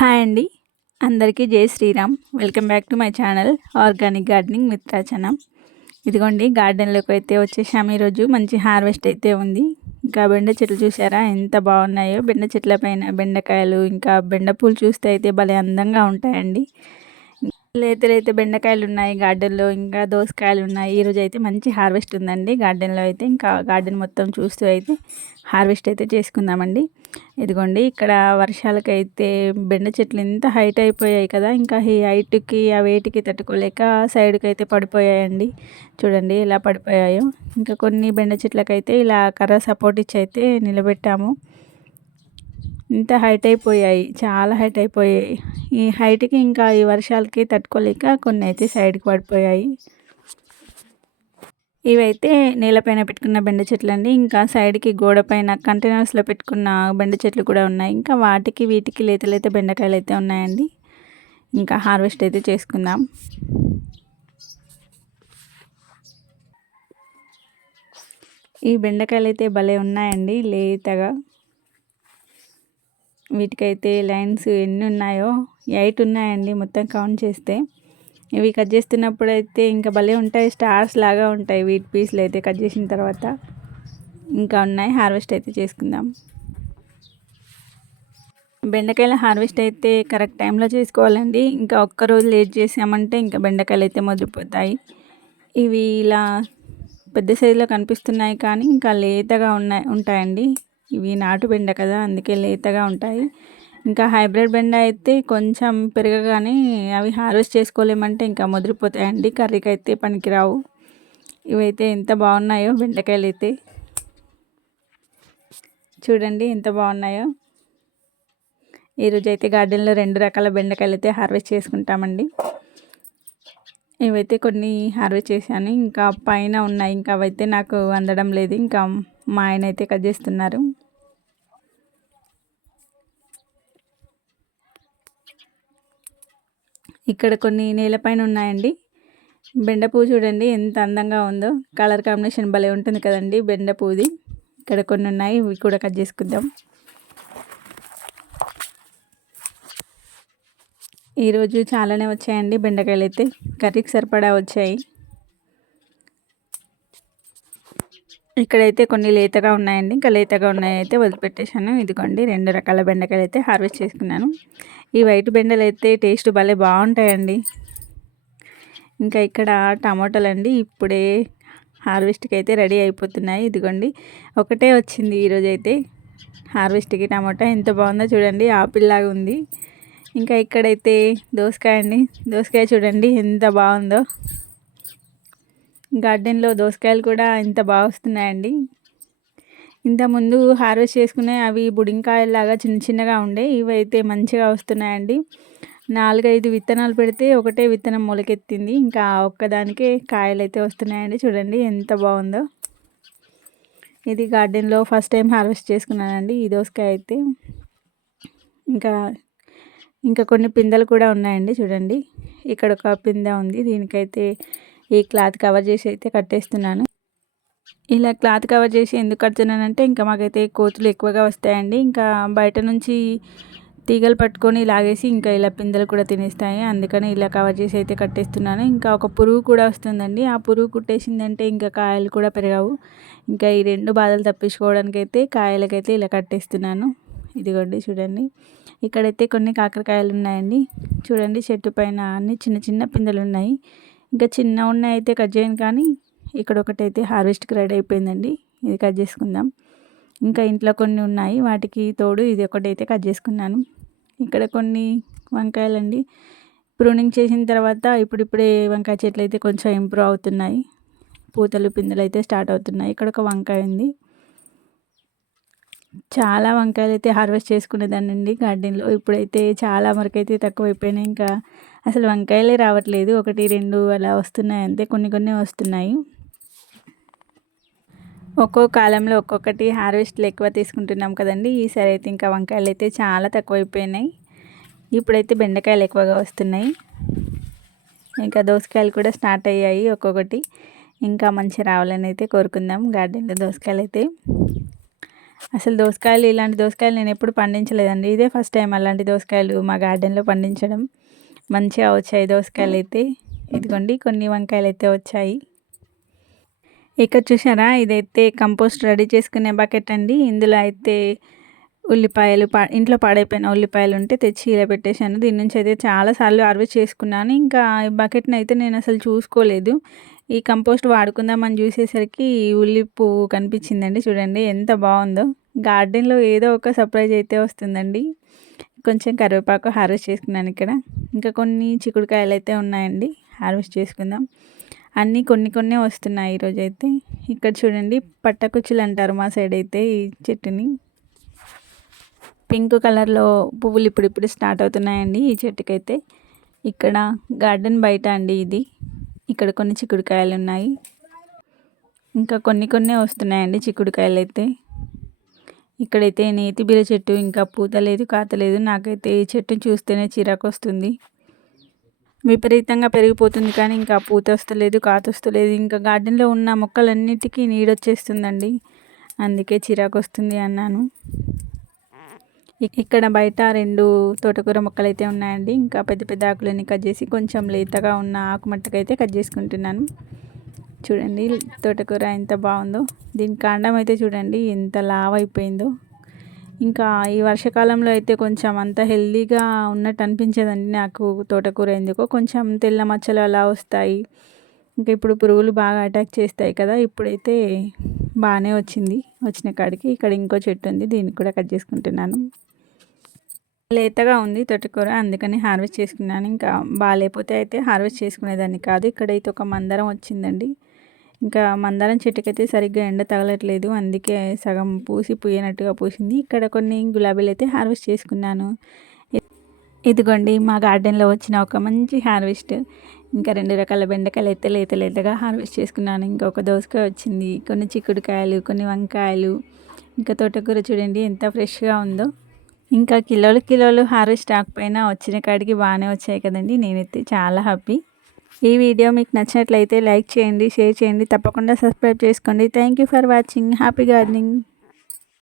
Hi అండి. అందరికీ Jai Shriram. Welcome back to my channel organic gardening మిత్రాచనం ఇదిగోండి గార్డెన్లోకి అయితే వచ్చేసాము ఈరోజు. మంచి హార్వెస్ట్ అయితే ఉంది. ఇంకా బెండ చెట్లు చూసారా? ఎంత బాగున్నాయో. బెండ చెట్ల పైన బెండకాయలు ఇంకా బెండ పూలు చూస్తే అయితే భలే అందంగా ఉంటాయండి. లేత లేత బెండకాయలు ఉన్నాయి గార్డెన్లో ఇంకా దోసకాయలు ఉన్నాయి ఈరోజు అయితే మంచి హార్వెస్ట్ ఉందండి. గార్డెన్లో అయితే ఇంకా గార్డెన్ మొత్తం చూస్తూ అయితే హార్వెస్ట్ అయితే చేసుకుందామండి. ఇదిగోండి ఇక్కడ వర్షాలకైతే బెండ చెట్లు ఎంత హైట్ అయిపోయాయి కదా ఇంకా ఈ హైట్కి ఆ వేటికి తట్టుకోలేక సైడ్కి అయితే పడిపోయాయండి. చూడండి ఇలా పడిపోయాయో. ఇంకా కొన్ని బెండ చెట్లకైతే ఇలా కర్ర సపోర్ట్ ఇచ్చి అయితే నిలబెట్టాము. ఇంత హైట్ అయిపోయాయి చాలా హైట్ అయిపోయాయి. ఈ హైట్కి ఇంకా ఈ వర్షాలకి తట్టుకోలేక కొన్ని అయితే సైడ్కి పడిపోయాయి. ఇవైతే నేలపైన పెట్టుకున్న బెండ చెట్లు అండి. ఇంకా సైడ్కి గోడ పైన కంటైనర్స్లో పెట్టుకున్న బెండ చెట్లు కూడా ఉన్నాయి. ఇంకా వాటికి వీటికి లేత లేత బెండకాయలు అయితే ఉన్నాయండి. ఇంకా హార్వెస్ట్ అయితే చేసుకుందాం. ఈ బెండకాయలు అయితే భలే ఉన్నాయండి లేతగా. వీటికైతే లైన్స్ ఎన్ని ఉన్నాయో? ఎయిట్ ఉన్నాయండి మొత్తం కౌంట్ చేస్తే. ఇవి కట్ చేస్తున్నప్పుడు అయితే ఇంకా భలే ఉంటాయి. స్టార్స్ లాగా ఉంటాయి వీటి పీస్లు అయితే కట్ చేసిన తర్వాత. ఇంకా ఉన్నాయి. హార్వెస్ట్ అయితే చేసుకుందాం. బెండకాయల హార్వెస్ట్ అయితే కరెక్ట్ టైంలో చేసుకోవాలండి. ఇంకా ఒక్కరోజు లేట్ చేసామంటే ఇంకా బెండకాయలు అయితే మొదలుపోతాయి. ఇవి ఇలా పెద్ద సైజులో కనిపిస్తున్నాయి కానీ ఇంకా లేతగా ఉన్నాయి ఉంటాయండి. ఇవి నాటు బెండ కదా అందుకే లేతగా ఉంటాయి. ఇంకా హైబ్రిడ్ బెండ అయితే కొంచెం పెరగగానే అవి హార్వెస్ట్ చేసుకోలేమంటే ఇంకా ముదిరిపోతాయండి కర్రీకి అయితే పనికిరావు. ఇవైతే ఎంత బాగున్నాయో బెండకాయలు అయితే చూడండి ఎంత బాగున్నాయో. ఈరోజు అయితే గార్డెన్లో రెండు రకాల బెండకాయలు అయితే హార్వెస్ట్ చేసుకుంటామండి. ఇవైతే కొన్ని హార్వెస్ట్ చేశాను ఇంకా పైన ఉన్నాయి ఇంకా అవైతే నాకు అందడం లేదు ఇంకా మా ఆయన అయితే కట్ చేస్తున్నారు. ఇక్కడ కొన్ని నేలపైన ఉన్నాయండి. బెండ పువ్వు చూడండి ఎంత అందంగా ఉందో. కలర్ కాంబినేషన్ భలే ఉంటుంది కదండి బెండ ఇక్కడ కొన్ని ఉన్నాయి ఇవి కూడా కట్ చేసుకుందాం. ఈరోజు చాలానే వచ్చాయండి బెండకాయలు అయితే కర్రీకి సరిపడా వచ్చాయి. ఇక్కడైతే కొన్ని లేతగా ఉన్నాయండి. ఇంకా లేతగా ఉన్నాయి అయితే వదిలిపెట్టేశాను. ఇదిగోండి రెండు రకాల బెండకాయలు అయితే హార్వెస్ట్ చేసుకున్నాను. ఈ వైట్ బెండలు అయితే టేస్ట్ భలే బాగుంటాయండి. ఇంకా ఇక్కడ టమాటాలు అండి ఇప్పుడే హార్వెస్ట్కి అయితే రెడీ అయిపోతున్నాయి. ఇదిగోండి ఒకటే వచ్చింది ఈరోజు అయితే. హార్వెస్ట్కి టమాటా ఎంత బాగుందో చూడండి ఆపిల్ లాగా ఉంది. ఇంకా ఇక్కడైతే దోసకాయ అండి. దోసకాయ చూడండి ఎంత బాగుందో. గార్డెన్లో దోసకాయలు కూడా ఇంత బాగా వస్తున్నాయండి. ఇంతకుముందు హార్వెస్ట్ చేసుకునే అవి బుడింకాయలాగా చిన్న చిన్నగా ఉండే ఇవైతే మంచిగా వస్తున్నాయండి. నాలుగైదు విత్తనాలు పెడితే ఒకటే విత్తనం మొలకెత్తింది. ఇంకా ఒక్కదానికే కాయలు అయితే వస్తున్నాయండి. చూడండి ఎంత బాగుందో. ఇది గార్డెన్లో ఫస్ట్ టైం హార్వెస్ట్ చేసుకున్నానండి ఈ దోసకాయ అయితే. ఇంకా ఇంకా కొన్ని పిందెలు కూడా ఉన్నాయండి చూడండి. ఇక్కడ ఒక పిందె ఉంది. దీనికైతే ఈ క్లాత్ కవర్ చేసి అయితే కట్టేస్తున్నాను. ఇలా క్లాత్ కవర్ చేసి ఎందుకు కడుతున్నానంటే ఇంకా మాకైతే కోతులు ఎక్కువగా వస్తాయండి. ఇంకా బయట నుంచి తీగలు పట్టుకొని లాగేసి ఇంకా ఇలా పిందెలు కూడా తినేస్తాయి. అందుకని ఇలా కవర్ చేసి అయితే కట్టేస్తున్నాను. ఇంకా ఒక పురుగు కూడా వస్తుందండి. ఆ పురుగు కుట్టేసిందంటే ఇంకా కాయలు కూడా పెరగవు. ఇంకా ఈ రెండు బాధలు తప్పించుకోవడానికి అయితే కాయలకైతే ఇలా కట్టేస్తున్నాను. ఇదిగోండి చూడండి. ఇక్కడైతే కొన్ని కాకరకాయలు ఉన్నాయండి. చూడండి చెట్టు పైన అన్ని చిన్న చిన్న పిందెలు ఉన్నాయి. ఇంకా చిన్న ఉన్నాయి అయితే కట్ చేయను కానీ ఇక్కడ ఒకటైతే హార్వెస్ట్కి రెడీ అయిపోయిందండి. ఇది కట్ చేసుకుందాం. ఇంకా ఇంట్లో కొన్ని ఉన్నాయి. వాటికి తోడు ఇది ఒకటైతే కట్ చేసుకున్నాను. ఇక్కడ కొన్ని వంకాయలండి. ప్రూనింగ్ చేసిన తర్వాత ఇప్పుడిప్పుడే వంకాయ చెట్లు అయితే కొంచెం ఇంప్రూవ్ అవుతున్నాయి. పూతలు పిందెలు అయితే స్టార్ట్ అవుతున్నాయి. ఇక్కడ ఒక వంకాయ ఉంది. చాలా వంకాయలు అయితే హార్వెస్ట్ చేసుకునేదానండి గార్డెన్లో. ఇప్పుడైతే చాలా వరకైతే తక్కువైపోయినాయి. ఇంకా అసలు వంకాయలే రావట్లేదు. ఒకటి రెండు అలా వస్తున్నాయి అంతే. కొన్ని కొన్ని వస్తున్నాయి. ఒక్కో కాలంలో ఒక్కొక్కటి హార్వెస్ట్లు ఎక్కువ తీసుకుంటున్నాం కదండి. ఈసారి అయితే ఇంకా వంకాయలు అయితే చాలా తక్కువైపోయినాయి. ఇప్పుడైతే బెండకాయలు ఎక్కువగా వస్తున్నాయి. ఇంకా దోసకాయలు కూడా స్టార్ట్ అయ్యాయి ఒక్కొక్కటి. ఇంకా మంచి రావాలని అయితే కోరుకుందాం గార్డెన్లో దోసకాయలు అయితే అసలు దోసకాయలు ఇలాంటి దోసకాయలు నేను ఎప్పుడు పండించలేదండి. ఇదే ఫస్ట్ టైం అలాంటి దోసకాయలు మా గార్డెన్లో పండించడం. మంచిగా వచ్చాయి దోసకాయలు అయితే. ఇదిగోండి కొన్ని వంకాయలు అయితే వచ్చాయి. ఇక్కడ చూసారా ఇదైతే కంపోస్ట్ రెడీ చేసుకునే బకెట్ అండి. ఇందులో అయితే ఉల్లిపాయలు పా ఇంట్లో పాడైపోయిన ఉల్లిపాయలు ఉంటే తెచ్చి ఇలా పెట్టేశాను. దీని నుంచి అయితే చాలాసార్లు హార్వెస్ట్ చేసుకున్నాను. ఇంకా ఈ బకెట్ని అయితే నేను అసలు చూసుకోలేదు. ఈ కంపోస్ట్ వాడుకుందామని చూసేసరికి ఉల్లి పువ్వు కనిపించిందండి. చూడండి ఎంత బాగుందో. గార్డెన్లో ఏదో ఒక సర్ప్రైజ్ అయితే వస్తుందండి. కొంచెం కరివేపాకు హార్వెస్ట్ చేసుకున్నాను ఇక్కడ. ఇంకా కొన్ని చిక్కుడుకాయలు అయితే ఉన్నాయండి. హార్వెస్ట్ చేసుకుందాం. అన్నీ కొన్ని కొన్ని వస్తున్నాయి ఈరోజు అయితే ఇక్కడ చూడండి పట్టకుచ్చులు అంటారు మా సైడ్ అయితే ఈ చెట్టుని. పింక్ కలర్లో పువ్వులు ఇప్పుడు ఇప్పుడు స్టార్ట్ అవుతున్నాయండి ఈ చెట్టుకైతే. ఇక్కడ గార్డెన్ బయట అండి ఇది. ఇక్కడ కొన్ని చిక్కుడుకాయలు ఉన్నాయి ఇంకా కొన్ని కొన్ని వస్తున్నాయండి చిక్కుడుకాయలు అయితే ఇక్కడైతే నేతి బీర చెట్టు ఇంకా పూత లేదు కాత లేదు. నాకైతే ఈ చెట్టు చూస్తేనే చిరాకు వస్తుంది విపరీతంగా పెరిగిపోతుంది కానీ ఇంకా పూత వస్తలేదు కాత వస్తలేదు. ఇంకా గార్డెన్లో ఉన్న మొక్కలన్నిటికీ నీడొచ్చేస్తుందండి. అందుకే చిరాకు వస్తుంది అన్నాను. ఇక్కడ బయట రెండు తోటకూర మొక్కలు అయితే ఉన్నాయండి. ఇంకా పెద్ద పెద్ద ఆకులన్నీ కట్ చేసి కొంచెం లేతగా ఉన్న ఆకుమట్టకైతే కట్ చేసుకుంటున్నాను. చూడండి తోటకూర ఎంత బాగుందో. దీని కాండం అయితే చూడండి ఎంత లావ్ అయిపోయిందో. ఇంకా ఈ వర్షాకాలంలో అయితే కొంచెం అంత హెల్దీగా ఉన్నట్టు అనిపించదండి నాకు తోటకూర ఎందుకో. కొంచెం తెల్ల మచ్చలు అలా వస్తాయి. ఇంకా ఇప్పుడు పురుగులు బాగా అటాక్ చేస్తాయి కదా ఇప్పుడైతే బాగానే వచ్చింది. వచ్చిన కాడికి ఇక్కడ ఇంకో చెట్టు ఉంది దీన్ని కూడా కట్ చేసుకుంటున్నాను. లేతగా ఉంది తొట్టకూర అందుకని హార్వెస్ట్ చేసుకున్నాను. ఇంకా బాగాలేకపోతే అయితే హార్వెస్ట్ చేసుకునేదాన్ని కాదు. ఇక్కడైతే ఒక మందరం వచ్చిందండి. ఇంకా మందారం చెట్టుకైతే సరిగ్గా ఎండ తగలట్లేదు. అందుకే సగం పూసి పూయనట్టుగా పూసింది. ఇక్కడ కొన్ని గులాబీలు అయితే హార్వెస్ట్ చేసుకున్నాను. ఇదిగోండి మా గార్డెన్లో వచ్చిన ఒక మంచి హార్వెస్ట్. ఇంకా రెండు రకాల బెండకాయలు అయితే లేత లేతగా హార్వెస్ట్ చేసుకున్నాను. ఇంకొక దోసకాయ వచ్చింది. కొన్ని చిక్కుడుకాయలు కొన్ని వంకాయలు. ఇంకా తోటకూర చూడండి ఎంత ఫ్రెష్గా ఉందో. ఇంకా కిలోలు కిలోలు హార్వెస్ట్ పైన వచ్చిన కాడికి బాగానే వచ్చాయి కదండి. నేనైతే చాలా హ్యాపీ. ఈ వీడియో మీకు నచ్చినట్లయితే లైక్ చేయండి షేర్ చేయండి తప్పకుండా సబ్స్క్రైబ్ చేసుకోండి. Thank you for watching. Happy gardening.